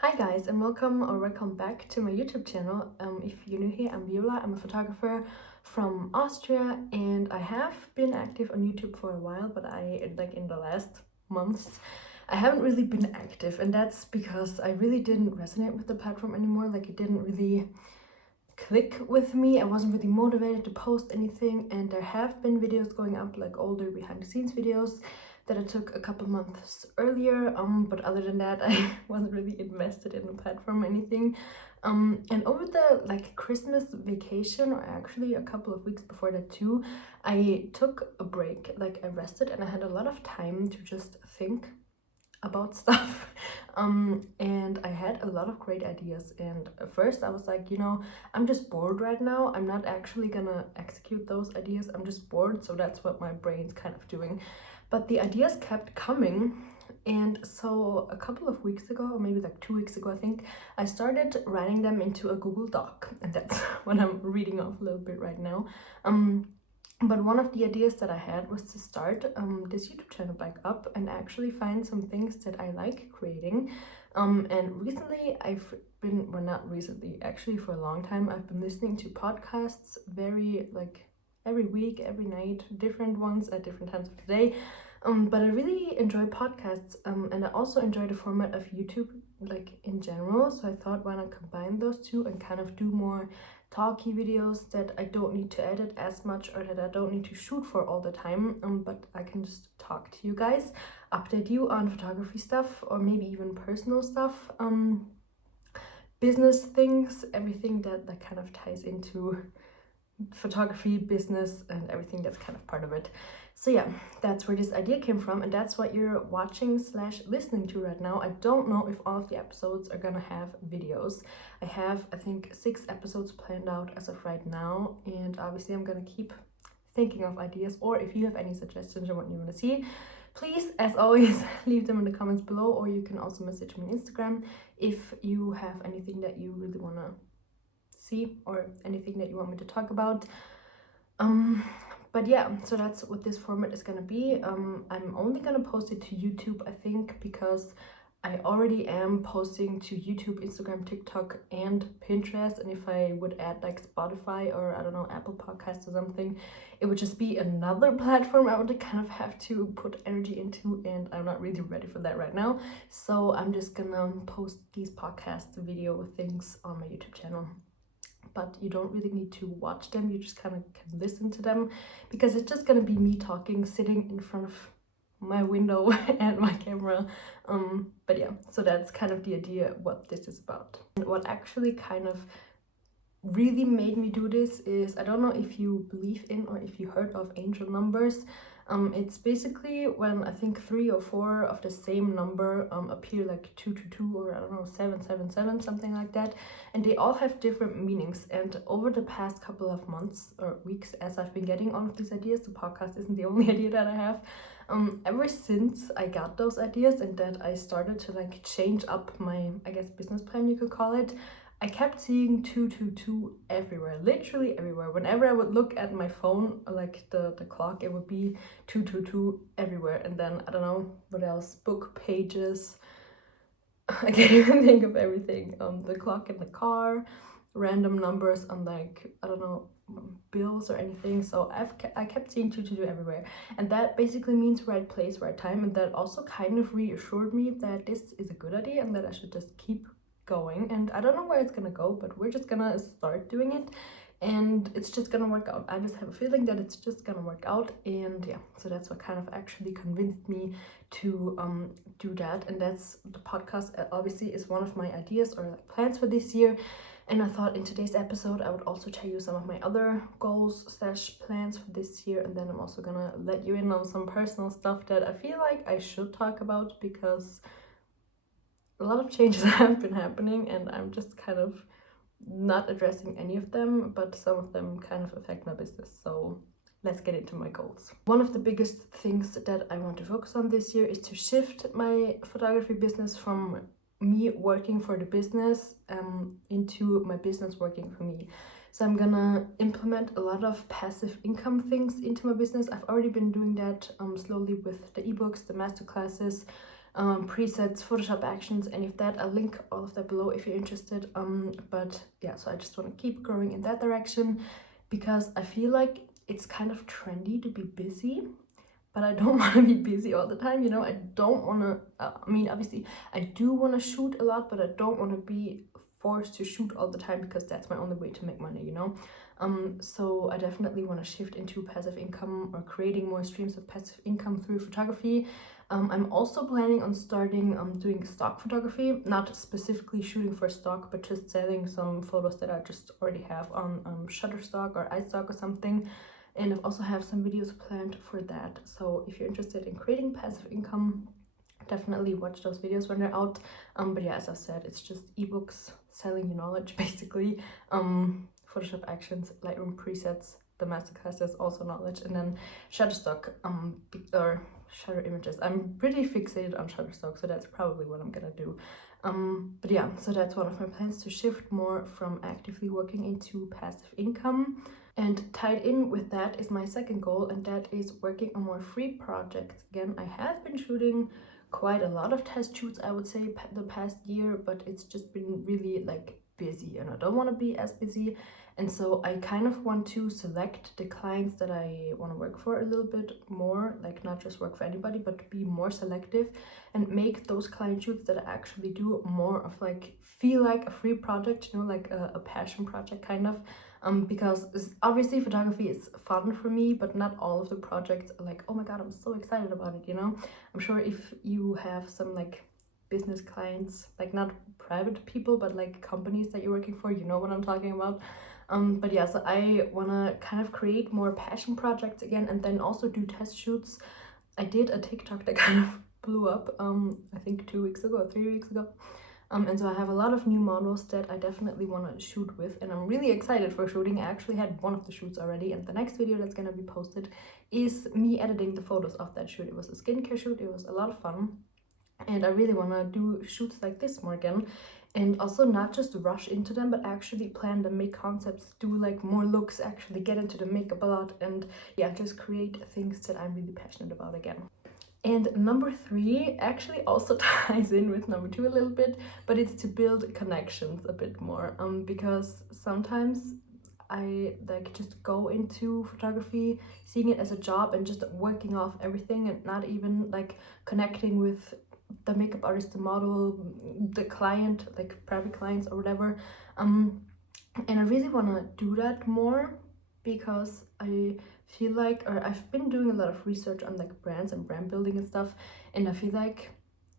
Hi guys, and welcome back to my YouTube channel. If you're new here, I'm Viola. I'm a photographer from Austria, and I have been active on YouTube for a while, but in the last months I haven't really been active, and that's because I really didn't resonate with the platform anymore. Like, it didn't really click with me. I wasn't really motivated to post anything, and there have been videos going up, like older behind the scenes videos that I took a couple months earlier, but other than that I wasn't really invested in the platform or anything. And over the Christmas vacation, or actually a couple of weeks before that too, I took a break. Like, I rested and I had a lot of time to just think about stuff. And I had a lot of great ideas, and at first I was like, I'm just bored right now. I'm not actually gonna execute those ideas. I'm just bored, so that's what my brain's kind of doing. But the ideas kept coming, and so a couple of weeks ago, or maybe like 2 weeks ago, I think, I started writing them into a Google Doc, and that's what I'm reading off a little bit right now. But one of the ideas that I had was to start this YouTube channel back up and actually find some things that I like creating. And recently I've been, well, not recently, actually for a long time, I've been listening to podcasts every week, every night, different ones at different times of the day. But I really enjoy podcasts, and I also enjoy the format of YouTube in general. So I thought, why not combine those two and kind of do more talky videos that I don't need to edit as much, or that I don't need to shoot for all the time, but I can just talk to you guys, update you on photography stuff, or maybe even personal stuff, business things, everything that kind of ties into photography, business, and everything that's kind of part of it. So yeah, that's where this idea came from, and that's what you're watching / listening to right now. I don't know if all of the episodes are gonna have videos. I have, I think, 6 episodes planned out as of right now, and obviously I'm gonna keep thinking of ideas, or if you have any suggestions on what you want to see, please, as always, leave them in the comments below, or you can also message me on Instagram if you have anything that you really want to see, or anything that you want me to talk about. But yeah, so that's what this format is gonna be. I'm only gonna post it to YouTube, I think, because I already am posting to YouTube, Instagram, TikTok, and Pinterest. And if I would add Spotify, or I don't know, Apple Podcasts or something, it would just be another platform I would kind of have to put energy into, and I'm not really ready for that right now. So I'm just gonna post these podcast video things on my YouTube channel. But you don't really need to watch them, you just kind of can listen to them, because it's just gonna be me talking, sitting in front of my window and my camera. But yeah, so that's kind of the idea what this is about. And what actually kind of really made me do this is, I don't know if you believe in or if you heard of angel numbers. It's basically when I think 3 or 4 of the same number appear, like 222, or I don't know, 777, something like that, and they all have different meanings. And over the past couple of months or weeks, as I've been getting all of these ideas, the podcast isn't the only idea that I have. Ever since I got those ideas and that I started to change up my, I guess, business plan, you could call it, I kept seeing 222 everywhere, literally everywhere. Whenever I would look at my phone, the clock, it would be 222 everywhere. And then, I don't know what else, book pages, I can't even think of everything. The clock in the car, random numbers on I don't know, bills or anything. So I kept seeing 222 everywhere, and that basically means right place, right time. And that also kind of reassured me that this is a good idea and that I should just keep going. And I don't know where it's gonna go, but we're just gonna start doing it, and it's just gonna work out. I just have a feeling that it's just gonna work out. And yeah, so that's what kind of actually convinced me to do that. And that's the podcast, obviously, is one of my ideas or plans for this year. And I thought in today's episode I would also tell you some of my other goals / plans for this year, and then I'm also gonna let you in on some personal stuff that I feel like I should talk about, because a lot of changes have been happening and I'm just kind of not addressing any of them, but some of them kind of affect my business. So let's get into my goals. One of the biggest things that I want to focus on this year is to shift my photography business from me working for the business into my business working for me. So I'm gonna implement a lot of passive income things into my business. I've already been doing that slowly with the ebooks, the masterclasses, presets, Photoshop actions, any of that. I'll link all of that below if you're interested. But yeah, so I just want to keep growing in that direction because I feel like it's kind of trendy to be busy, but I don't want to be busy all the time, you know. I don't want to, I mean, obviously I do want to shoot a lot, but I don't want to be forced to shoot all the time because that's my only way to make money, you know. So I definitely want to shift into passive income or creating more streams of passive income through photography. I'm also planning on starting doing stock photography, not specifically shooting for stock, but just selling some photos that I just already have on Shutterstock or iStock or something. And I also have some videos planned for that. So if you're interested in creating passive income, definitely watch those videos when they're out. But yeah, as I said, it's just ebooks selling you knowledge basically. Photoshop actions, Lightroom presets, the masterclass is also knowledge, and then Shutterstock or Shutter images. I'm pretty fixated on Shutterstock, so that's probably what I'm gonna do. But yeah, so that's one of my plans, to shift more from actively working into passive income. And tied in with that is my second goal, and that is working on more free projects. Again, I have been shooting quite a lot of test shoots, I would say, the past year, but it's just been really like busy, and I don't want to be as busy. And so I kind of want to select the clients that I want to work for a little bit more, like not just work for anybody, but be more selective and make those client shoots that I actually do more of like feel like a free project, you know, like a passion project kind of. Because obviously photography is fun for me, but not all of the projects are like, oh my god, I'm so excited about it, you know. I'm sure if you have some like business clients, like not private people, but like companies that you're working for, you know what I'm talking about. But yeah, so I want to kind of create more passion projects again, and then also do test shoots. I did a TikTok that kind of blew up, I think 2 weeks ago or 3 weeks ago. And so I have a lot of new models that I definitely want to shoot with, and I'm really excited for shooting. I actually had one of the shoots already, and the next video that's going to be posted is me editing the photos of that shoot. It was a skincare shoot, it was a lot of fun, and I really want to do shoots like this more again. And also not just rush into them, but actually plan them, make concepts, do like more looks, actually get into the makeup a lot, and yeah, just create things that I'm really passionate about again. And number 3 actually also ties in with number 2 a little bit, but it's to build connections a bit more. Because sometimes I like just go into photography seeing it as a job and just working off everything and not even like connecting with the makeup artist, the model, the client, like private clients or whatever. And I really want to do that more because I feel like, or I've been doing a lot of research on like brands and brand building and stuff, and I feel like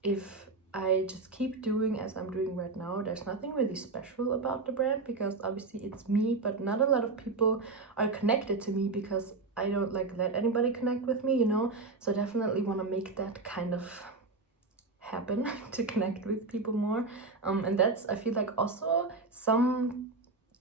if I just keep doing as I'm doing right now, there's nothing really special about the brand, because obviously it's me, but not a lot of people are connected to me because I don't like let anybody connect with me, you know. So I definitely want to make that kind of happen to connect with people more. And that's, I feel like, also some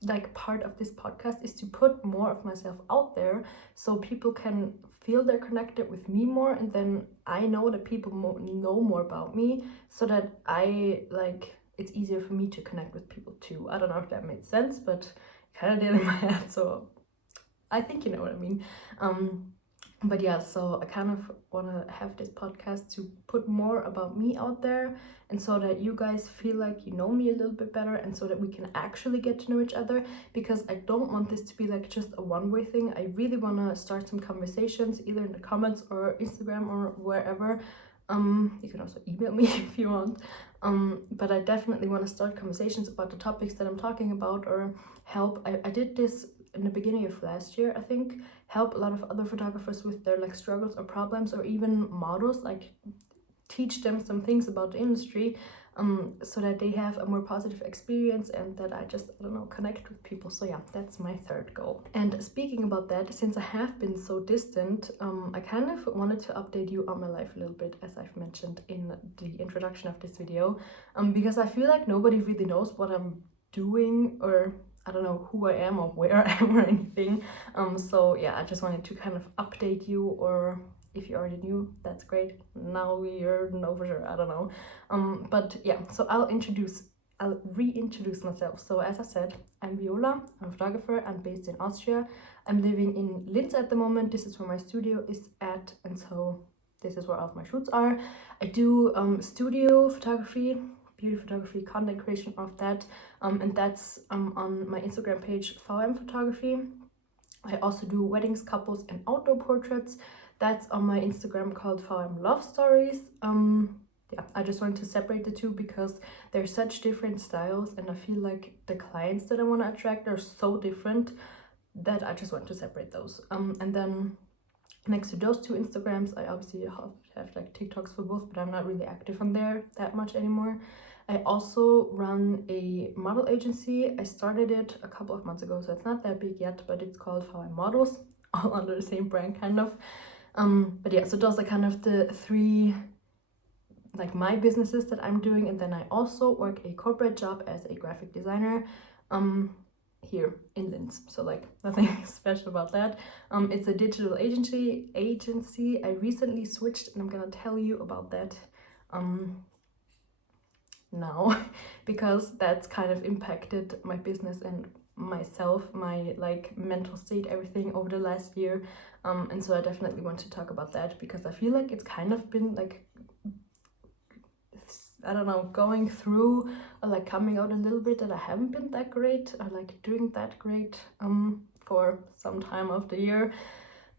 like part of this podcast is to put more of myself out there so people can feel they're connected with me more, and then I know that people know more about me, so that I like it's easier for me to connect with people too. I don't know if that made sense, but it kind of did in my head, so I think you know what I mean. But yeah, so I kind of want to have this podcast to put more about me out there, and so that you guys feel like you know me a little bit better, and so that we can actually get to know each other, because I don't want this to be like just a one-way thing. I really want to start some conversations either in the comments or Instagram or wherever. You can also email me if you want. But I definitely want to start conversations about the topics that I'm talking about, or help. I did this in the beginning of last year, I think, help a lot of other photographers with their like struggles or problems, or even models, like teach them some things about the industry, so that they have a more positive experience, and that I just, I don't know, connect with people. So yeah, that's my third goal. And speaking about that, since I have been so distant, I kind of wanted to update you on my life a little bit, as I've mentioned in the introduction of this video, because I feel like nobody really knows what I'm doing, or I don't know who I am or where I am or anything. So yeah, I just wanted to kind of update you, or if you already knew, that's great. Now you know for sure, I don't know. But yeah, so I'll reintroduce myself. So as I said, I'm Viola, I'm a photographer, I'm based in Austria. I'm living in Linz at the moment. This is where my studio is at, and so this is where all of my shoots are. I do studio photography, beauty photography, content creation of that, and that's on my Instagram page, VM Photography. I also do weddings, couples, and outdoor portraits. That's on my Instagram called VM Love Stories. Yeah, I just wanted to separate the two because they're such different styles, and I feel like the clients that I want to attract are so different that I just want to separate those. And then next to those two Instagrams, I obviously have like TikToks for both, but I'm not really active on there that much anymore. I also run a model agency. I started it a couple of months ago, so it's not that big yet, but it's called VM Models, all under the same brand kind of. But yeah, so those are kind of the three like my businesses that I'm doing, and then I also work a corporate job as a graphic designer here in Linz, so like nothing special about that. It's a digital agency. I recently switched, and I'm gonna tell you about that now because that's kind of impacted my business and myself, my like mental state, everything over the last year, and so I definitely want to talk about that because I feel like it's kind of been like, I don't know, going through or like coming out a little bit that I haven't been that great or like doing that great for some time of the year.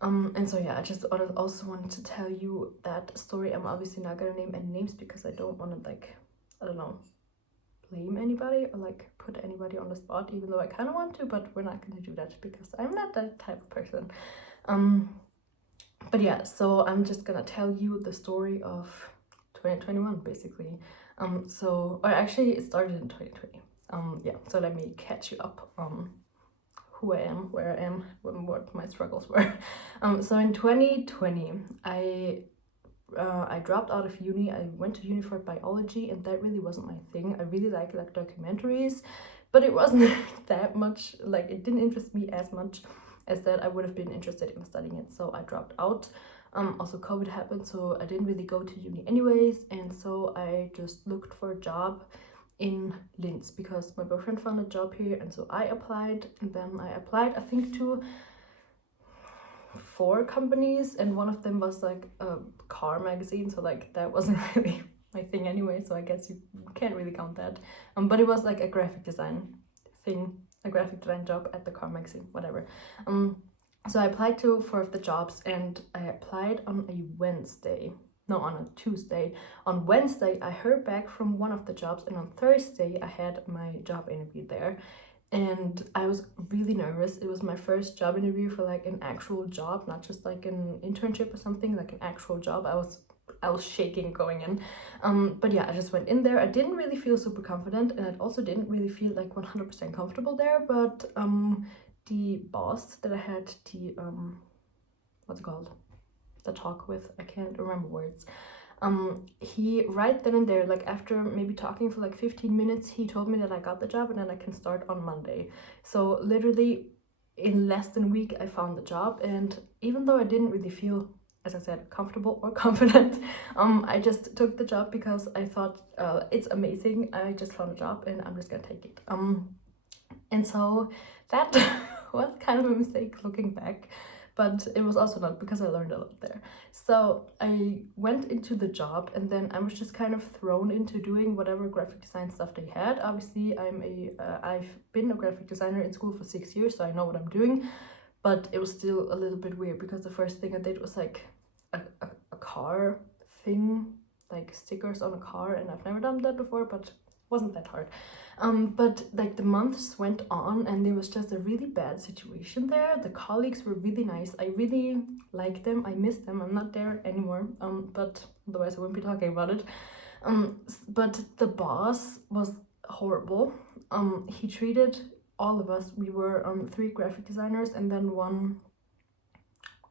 And so yeah, I just also wanted to tell you that story. I'm obviously not gonna name any names because I don't want to like, I don't know, blame anybody or like put anybody on the spot, even though I kind of want to, but we're not gonna do that because I'm not that type of person. But yeah, so I'm just gonna tell you the story of 2021 basically. Or actually it started in 2020. Yeah, so let me catch you up on who I am, where I am, what my struggles were. So in 2020, I dropped out of uni. I went to uni for biology, and that really wasn't my thing. I really like documentaries, but it wasn't that much, like it didn't interest me as much as that I would have been interested in studying it, so I dropped out. Also COVID happened, so I didn't really go to uni anyways, and so I just looked for a job in Linz because my boyfriend found a job here, and so I applied, and then I applied I think to 4 companies, and one of them was like a car magazine, so like that wasn't really my thing anyway, so I guess you can't really count that. But it was like a graphic design thing, a graphic design job at the car magazine, whatever. So I applied to 4 of the jobs, and I applied on a Tuesday. On Wednesday, I heard back from one of the jobs, and on Thursday, I had my job interview there. And I was really nervous. It was my first job interview for like an actual job, not just like an internship or something, like an actual job. I was shaking going in. But yeah, I just went in there. I didn't really feel super confident, and I also didn't really feel like 100% comfortable there. But the boss that I had the what's it called? The talk with, I can't remember words. He right then and there, like after maybe talking for like 15 minutes, he told me that I got the job and then I can start on Monday. So literally in less than a week, I found the job, and even though I didn't really feel, as I said, comfortable or confident, I just took the job because I thought it's amazing. I just found a job and I'm just gonna take it. And so that was kind of a mistake looking back, but it was also not, because I learned a lot there. So I went into the job, and then I was just kind of thrown into doing whatever graphic design stuff they had. Obviously, I've been a graphic designer in school for 6 years, so I know what I'm doing, but it was still a little bit weird because the first thing I did was like a car thing, like stickers on a car, and I've never done that before, but it wasn't that hard. But like the months went on, and there was just a really bad situation there. The colleagues were really nice. I really liked them. I miss them. I'm not there anymore. But otherwise I wouldn't be talking about it. But the boss was horrible. He treated all of us. We were 3 graphic designers and then 1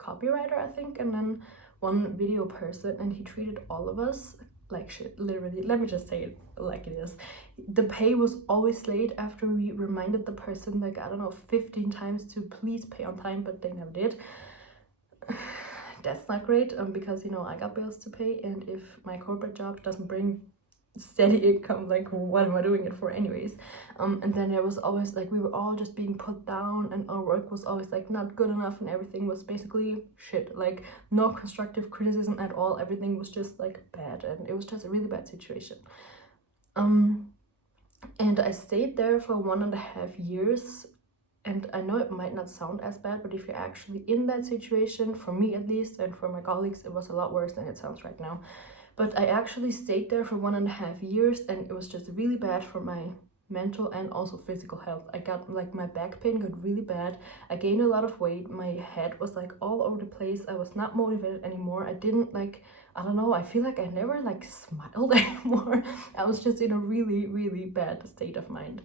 copywriter, I think, and then 1 video person, and he treated all of us like shit, literally. Let me just say it like it is. The pay was always late after we reminded the person like, I don't know, 15 times to please pay on time, but they never did. That's not great, because you know I got bills to pay, and if my corporate job doesn't bring steady income, like what am I doing it for anyways? And then it was always like we were all just being put down, and our work was always like not good enough, and everything was basically shit, like no constructive criticism at all. Everything was just like bad, and it was just a really bad situation. And I stayed there for 1.5 years. And I know it might not sound as bad, but if you're actually in that situation, for me at least, and for my colleagues, it was a lot worse than it sounds right now. But I actually stayed there for 1.5 years, and it was just really bad for my mental and also physical health. I got like my back pain got really bad. I gained a lot of weight. My head was like all over the place. I was not motivated anymore. I didn't like, I don't know, I feel like I never like smiled anymore. I was just in a really, really bad state of mind,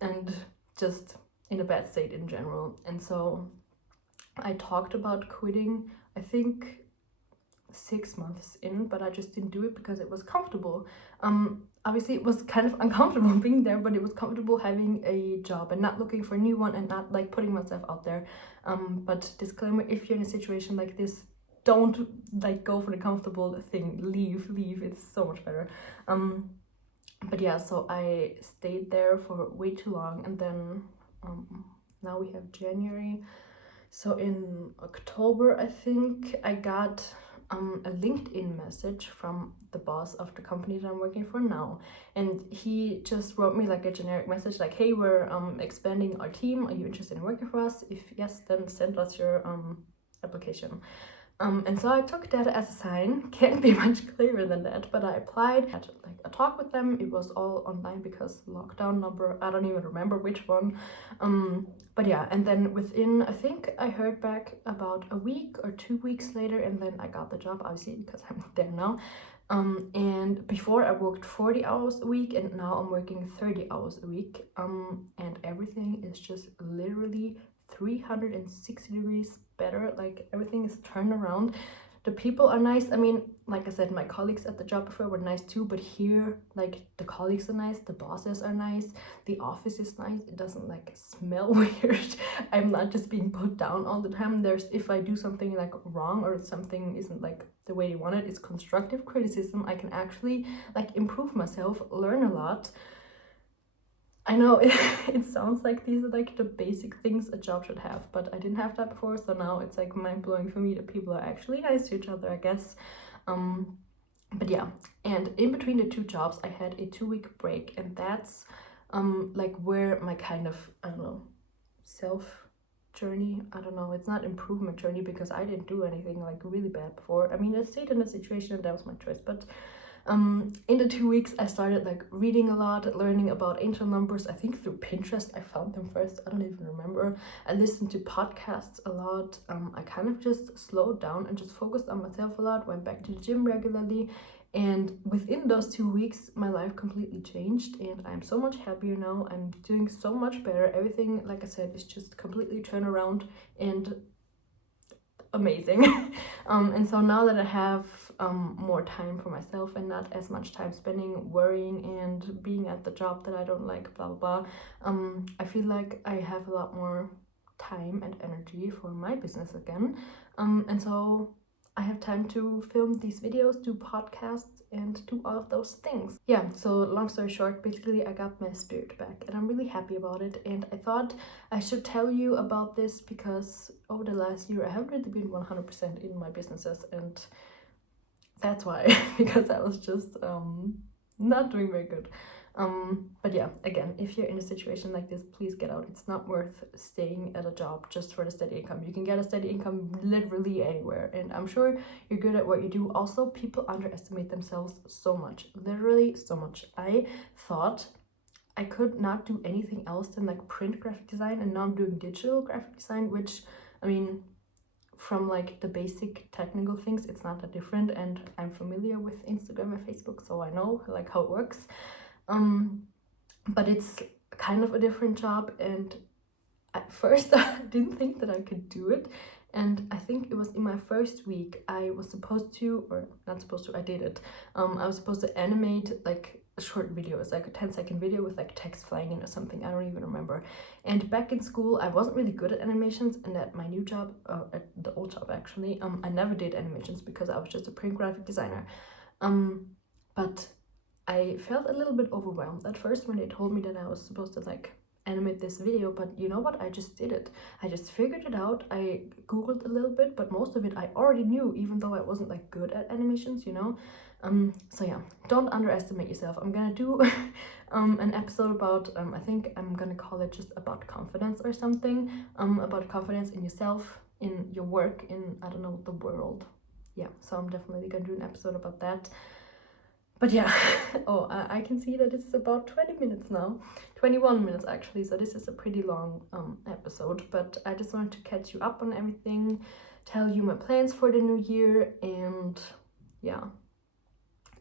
and just in a bad state in general. And so I talked about quitting, I think 6 months in, but I just didn't do it because it was comfortable. Obviously it was kind of uncomfortable being there, but it was comfortable having a job and not looking for a new one and not like putting myself out there. But disclaimer, if you're in a situation like this, don't like go for the comfortable thing. Leave, it's so much better. But yeah, so I stayed there for way too long, and then now we have January. So in October, I think, I got a LinkedIn message from the boss of the company that I'm working for now. And he just wrote me like a generic message like, hey, we're expanding our team. Are you interested in working for us? If yes, then send us your application. And so I took that as a sign. Can't be much clearer than that, but I applied, had like a talk with them. It was all online because lockdown number, I don't even remember which one. But yeah, and then within, I think I heard back about a week or 2 weeks later, and then I got the job, obviously, because I'm there now. And before I worked 40 hours a week, and now I'm working 30 hours a week. And everything is just literally 360 degrees better. Like everything is turned around. The people are nice. I mean, like I said, my colleagues at the job before were nice too, but here, like, the colleagues are nice, the bosses are nice, the office is nice, it doesn't like smell weird. I'm not just being put down all the time. There's, if I do something like wrong or something isn't like the way you want it, it's constructive criticism. I can actually like improve myself, learn a lot. I know it sounds like these are like the basic things a job should have, but I didn't have that before, so now it's like mind-blowing for me that people are actually nice to each other, I guess. But yeah, and in between the 2 jobs I had a 2-week break, and that's like where my kind of, I don't know, self journey, I don't know, it's not improvement journey because I didn't do anything like really bad before. I mean, I stayed in a situation and that was my choice, but in the 2 weeks I started like reading a lot, learning about angel numbers. I think through Pinterest I found them first, I don't even remember. I listened to podcasts a lot. I kind of just slowed down and just focused on myself a lot, went back to the gym regularly, and within those 2 weeks my life completely changed, and I'm so much happier now. I'm doing so much better. Everything, like I said, is just completely turned around and amazing. And so now that I have more time for myself and not as much time spending worrying and being at the job that I don't like, blah blah blah, I feel like I have a lot more time and energy for my business again. And so I have time to film these videos, do podcasts, and do all of those things. Yeah, so long story short, basically I got my spirit back and I'm really happy about it. And I thought I should tell you about this because over the last year I haven't really been 100% in my businesses, and that's why, because I was just not doing very good. But yeah, again, if you're in a situation like this, please get out. It's not worth staying at a job just for the steady income. You can get a steady income literally anywhere, and I'm sure you're good at what you do. Also, people underestimate themselves so much, literally so much. I thought I could not do anything else than like print graphic design, and now I'm doing digital graphic design, which, I mean, from like the basic technical things, it's not that different, and I'm familiar with Instagram and Facebook, so I know like how it works. But it's kind of a different job, and at first I didn't think that I could do it. And I think it was in my first week I was supposed to, or not supposed to, I did it. I was supposed to animate like a short video. It's like a 10-second video with like text flying in or something, I don't even remember. And back in school I wasn't really good at animations, and at my new job, at the old job actually, I never did animations because I was just a print graphic designer. But I felt a little bit overwhelmed at first when they told me that I was supposed to like animate this video, but you know what, I just did it. I just figured it out. I googled a little bit, but most of it I already knew, even though I wasn't like good at animations, you know. So yeah, don't underestimate yourself. I'm gonna do an episode about I think I'm gonna call it just about confidence or something, about confidence in yourself, in your work, in, I don't know, the world. Yeah, so I'm definitely gonna do an episode about that. But yeah, oh, I can see that it's about 20 minutes now, 21 minutes actually, so this is a pretty long episode, but I just wanted to catch you up on everything, tell you my plans for the new year, and yeah.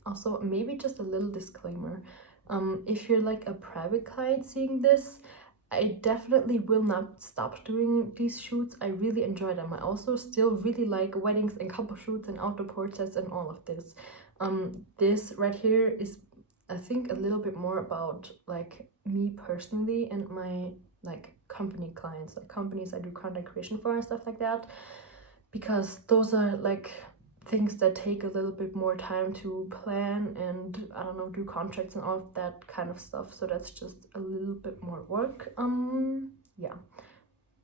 Also, maybe just a little disclaimer. If you're like a private client seeing this, I definitely will not stop doing these shoots. I really enjoy them. I also still really like weddings and couple shoots and outdoor portraits and all of this. This right here is, I think, a little bit more about like me personally and my like company clients, like companies I do content creation for and stuff like that, because those are like things that take a little bit more time to plan and, I don't know, do contracts and all of that kind of stuff, so that's just a little bit more work. Yeah,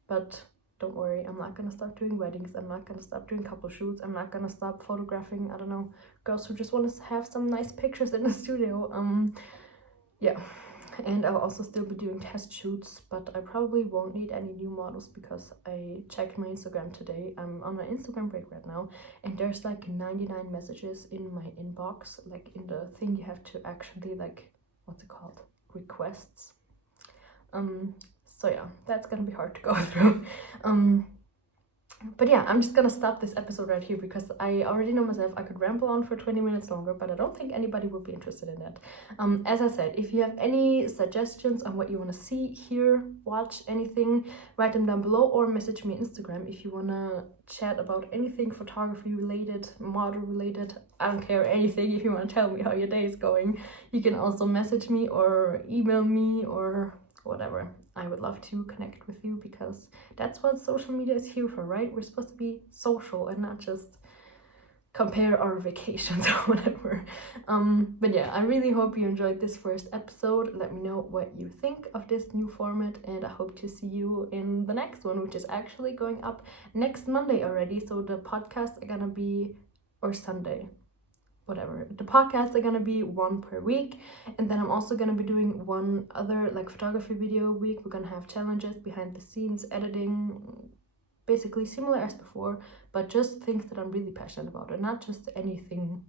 but don't worry, I'm not gonna stop doing weddings, I'm not gonna stop doing couple shoots, I'm not gonna stop photographing, I don't know, girls who just want to have some nice pictures in the studio. Yeah, and I'll also still be doing test shoots, but I probably won't need any new models because I checked my Instagram today. I'm on my Instagram break right now, and there's like 99 messages in my inbox, like in the thing you have to actually like, what's it called, requests. So yeah, that's gonna be hard to go through. But yeah, I'm just gonna stop this episode right here because I already know myself, I could ramble on for 20 minutes longer, but I don't think anybody would be interested in that. As I said, if you have any suggestions on what you want to see, hear, watch, anything, write them down below or message me on Instagram if you want to chat about anything photography related, model related. I don't care, anything. If you want to tell me how your day is going, you can also message me or email me or whatever. I would love to connect with you because that's what social media is here for, right? We're supposed to be social and not just compare our vacations or whatever. But yeah, I really hope you enjoyed this first episode. Let me know what you think of this new format, and I hope to see you in the next one, which is actually going up next Monday already. So the podcasts are gonna be, or Sunday, whatever, the podcasts are gonna be one per week, and then I'm also gonna be doing one other like photography video a week. We're gonna have challenges, behind the scenes, editing, basically similar as before, but just things that I'm really passionate about and not just anything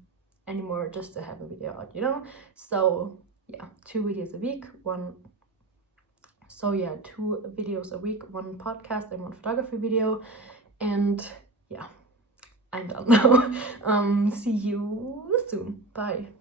anymore just to have a video out, you know. So yeah, 2 videos a week, one one podcast and one photography video, and yeah, I'm done now. See you soon. Bye.